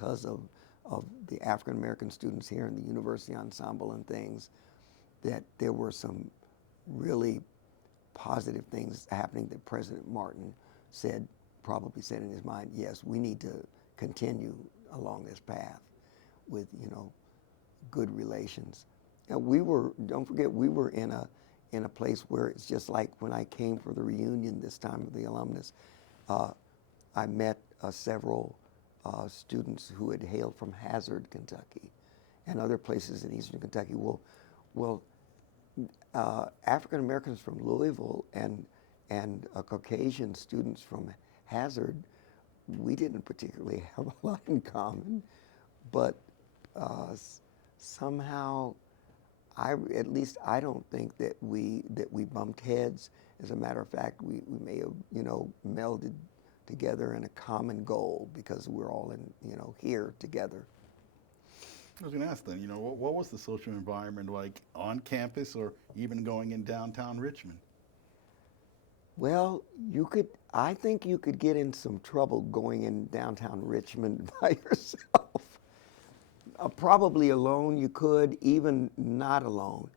because of the African American students here in the university ensemble and things, that there were some really positive things happening that President Martin probably said in his mind, yes, we need to continue along this path with, good relations. And don't forget, we were in a place where it's just like when I came for the reunion this time of the alumnus, I met several students who had hailed from Hazard, Kentucky, and other places in eastern Kentucky. Well, African Americans from Louisville and Caucasian students from Hazard, we didn't particularly have a lot in common, but somehow, at least I don't think that we bumped heads. As a matter of fact, we may have melded together in a common goal because we're all here together. I was going to ask then, what was the social environment like on campus or even going in downtown Richmond? Well, I think you could get in some trouble going in downtown Richmond by yourself. Probably alone you could, even not alone.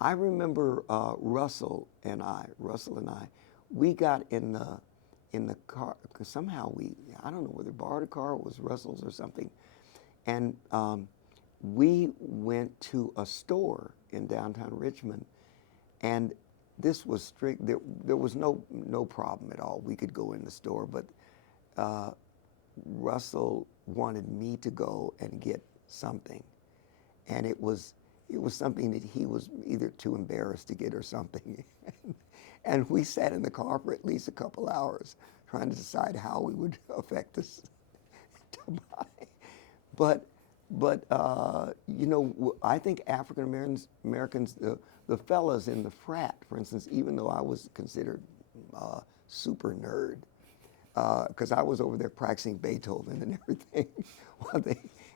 I remember Russell and I, we got in the car, because somehow I don't know whether borrowed a car or was Russell's or something, and we went to a store in downtown Richmond, and this was strict. There was no problem at all. We could go in the store, but Russell wanted me to go and get something, and it was something that he was either too embarrassed to get or something. And we sat in the car for at least a couple hours trying to decide how we would affect this to buy. But I think African Americans, the fellas in the frat, for instance, even though I was considered super nerd, because I was over there practicing Beethoven and everything.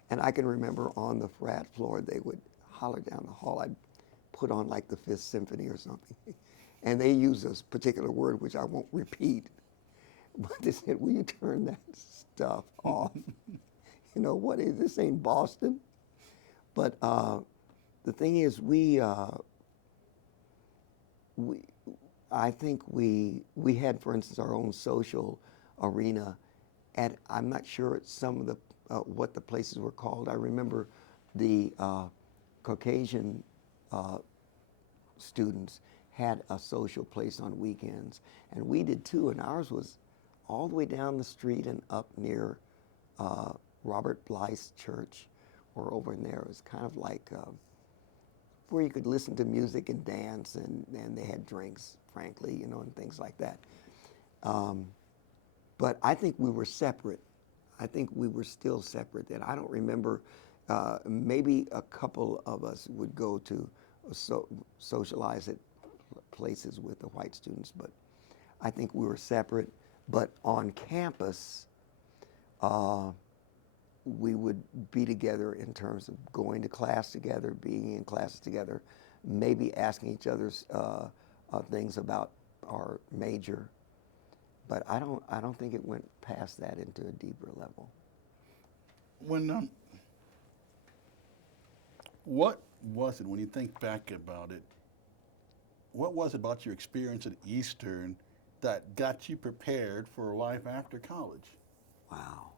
And I can remember on the frat floor, they would holler down the hall. I'd put on like the Fifth Symphony or something. And they used a particular word, which I won't repeat. But they said, will you turn that stuff off? What is this? Ain't Boston. But the thing is, I think we had, for instance, our own social arena. And I'm not sure some of the what the places were called. I remember the Caucasian students had a social place on weekends, and we did too. And ours was all the way down the street and up near Robert Blythe's church, or over in there. It was kind of like where you could listen to music and dance, and they had drinks, frankly, and things like that. But I think we were separate. I think we were still separate then. I don't remember, maybe a couple of us would go to socialize at places with the white students, but I think we were separate. But on campus, we would be together in terms of going to class together, being in classes together, maybe asking each other's things about our major. But I don't think it went past that into a deeper level. What was it, when you think back about it, what was it about your experience at Eastern that got you prepared for life after college? Wow.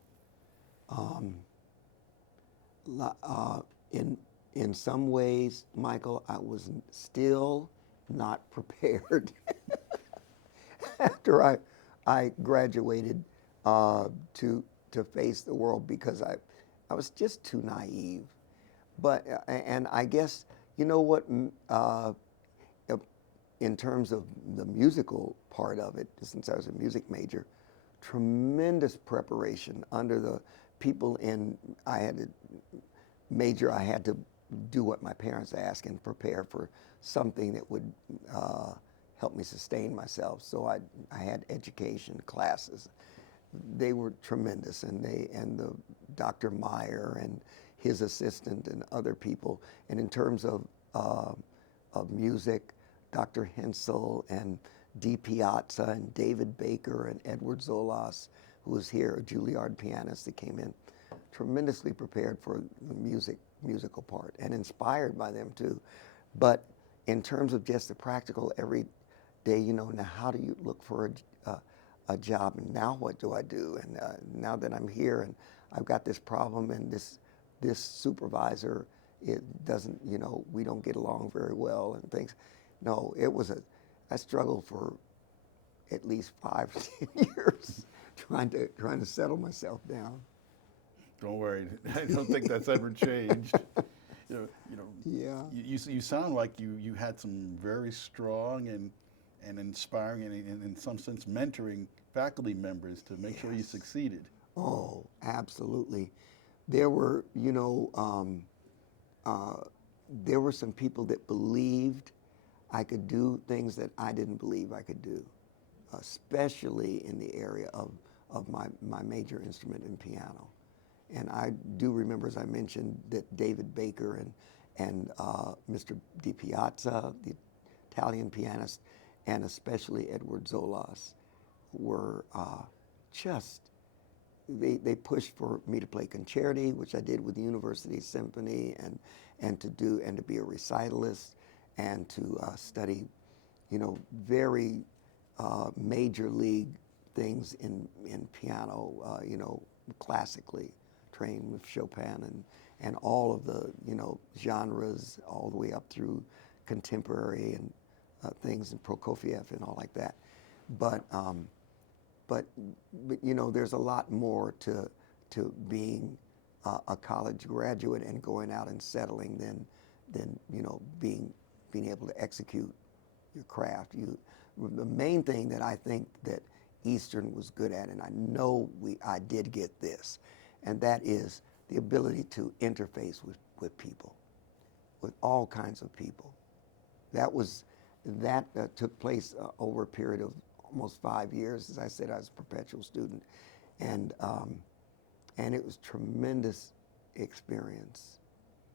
In some ways, Michael, I was still not prepared after I graduated to face the world, because I was just too naive. But and I guess what, in terms of the musical part of it, since I was a music major, tremendous preparation under the people I had to do what my parents asked and prepare for something that would help me sustain myself. So I had education classes. They were tremendous, and the Dr. Meyer and his assistant and other people. And in terms of music, Dr. Hensel and Dee Piazza and David Baker and Edward Zolas, who was here, a Juilliard pianist that came in. tremendously prepared for the musical part and inspired by them too. But in terms of just the practical every day, now how do you look for a job, and now what do I do? And now that I'm here and I've got this problem, and this supervisor, it doesn't, we don't get along very well and things. No, I struggled for at least 5 or 10 years trying to settle myself down. Don't worry, I don't think that's ever changed. Yeah. You sound like you had some very strong and inspiring and in some sense mentoring faculty members to make sure you succeeded. Oh, absolutely. There were, there were some people that believed I could do things that I didn't believe I could do, especially in the area of my major instrument in piano. And I do remember, as I mentioned, that David Baker and Mr. Di Piazza, the Italian pianist, and especially Edward Zolas were they pushed for me to play concerti, which I did with the University Symphony, and to be a recitalist, and to study, very major league things in piano, classically trained with Chopin and all of the genres all the way up through contemporary and things, and Prokofiev and all like that. But there's a lot more to being a college graduate and going out and settling than being able to execute your craft. The main thing that I think that Eastern was good at, and I know I did get this, and that is the ability to interface with people, with all kinds of people. That took place over a period of almost 5 years. As I said, I was a perpetual student, and it was tremendous experience.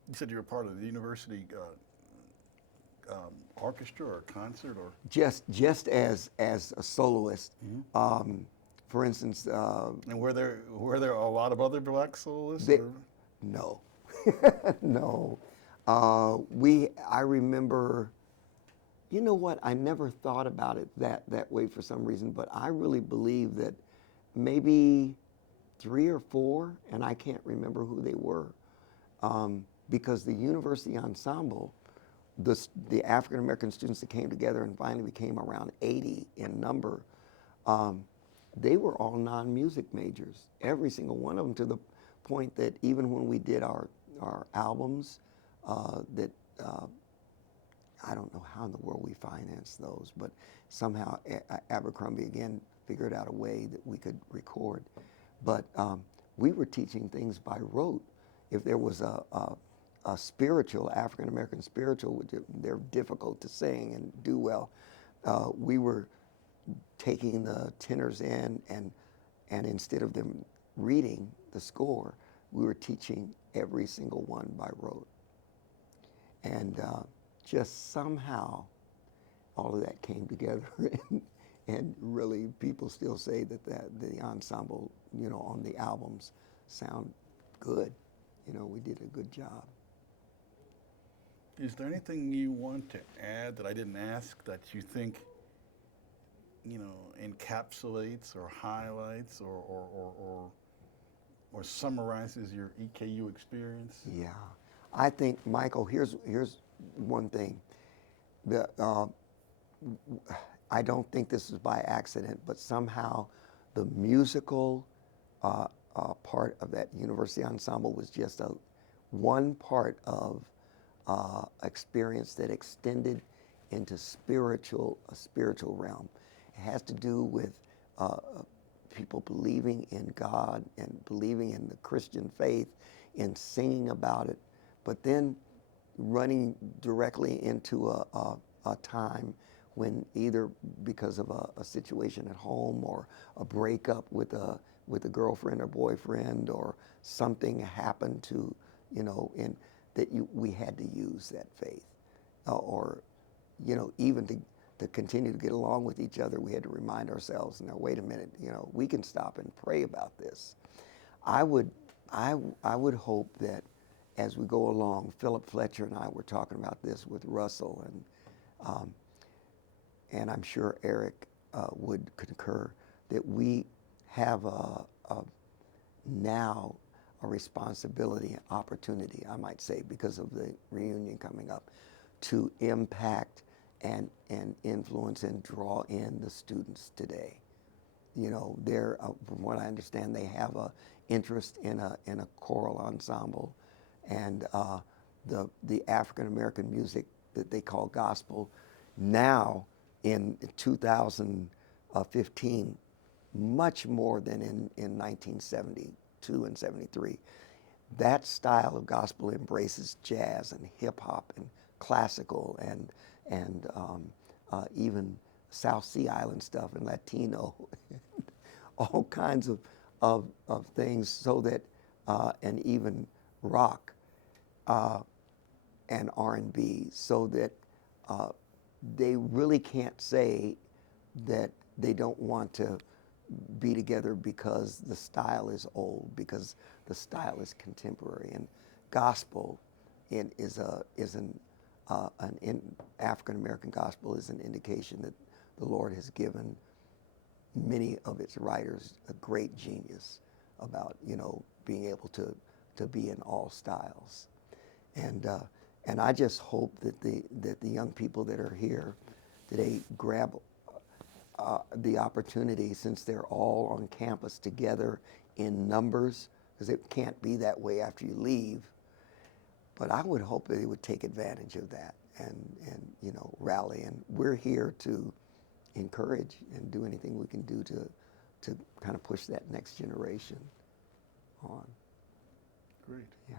You said you were part of the university orchestra or concert, or just as a soloist. Mm-hmm. For instance, and were there a lot of other black soloists? No, no. I remember. You know what? I never thought about it that way for some reason, but I really believe that maybe 3 or 4, and I can't remember who they were, because the university ensemble, the African American students that came together and finally became around 80 in number, they were all non-music majors, every single one of them, to the point that even when we did our albums, I don't know how in the world we financed those, but somehow Abercrombie again figured out a way that we could record. But we were teaching things by rote. If there was a spiritual, African American spiritual, they're difficult to sing and do well, we were taking the tenors in, and instead of them reading the score, we were teaching every single one by rote. And just somehow all of that came together, and really people still say that the ensemble, on the albums sound good. We did a good job. Is there anything you want to add that I didn't ask that you think, encapsulates or highlights or summarizes your EKU experience? Yeah, I think, Michael, here's one thing. I don't think this is by accident, but somehow the musical part of that university ensemble was just one part of experience that extended into a spiritual realm. It has to do with people believing in God and believing in the Christian faith, in singing about it, but then running directly into a time when, either because of a situation at home or a breakup with a girlfriend or boyfriend, or something happened to, we had to use that faith, or even to continue to get along with each other, we had to remind ourselves, now wait a minute, we can stop and pray about this. I would I would hope that as we go along, Philip Fletcher and I were talking about this with Russell, and I'm sure Eric would concur, that we have now a responsibility and opportunity, I might say, because of the reunion coming up, to impact and influence and draw in the students today. You know, they're, from what I understand, they have a interest in a choral ensemble, and the African American music that they call gospel now in 2015, much more than in 1972 and 73. That style of gospel embraces jazz and hip hop and classical and even South Sea Island stuff and Latino, all kinds of things, so that and even rock and R&B, so that they really can't say that they don't want to be together because the style is old, because the style is contemporary. And gospel African American gospel is an indication that the Lord has given many of its writers a great genius about, you know, being able to be in all styles. And I just hope that the young people that are here today grab the opportunity, since they're all on campus together in numbers, because it can't be that way after you leave. But I would hope that they would take advantage of that and you know, rally. And we're here to encourage and do anything we can do to kind of push that next generation on. Great. Yeah.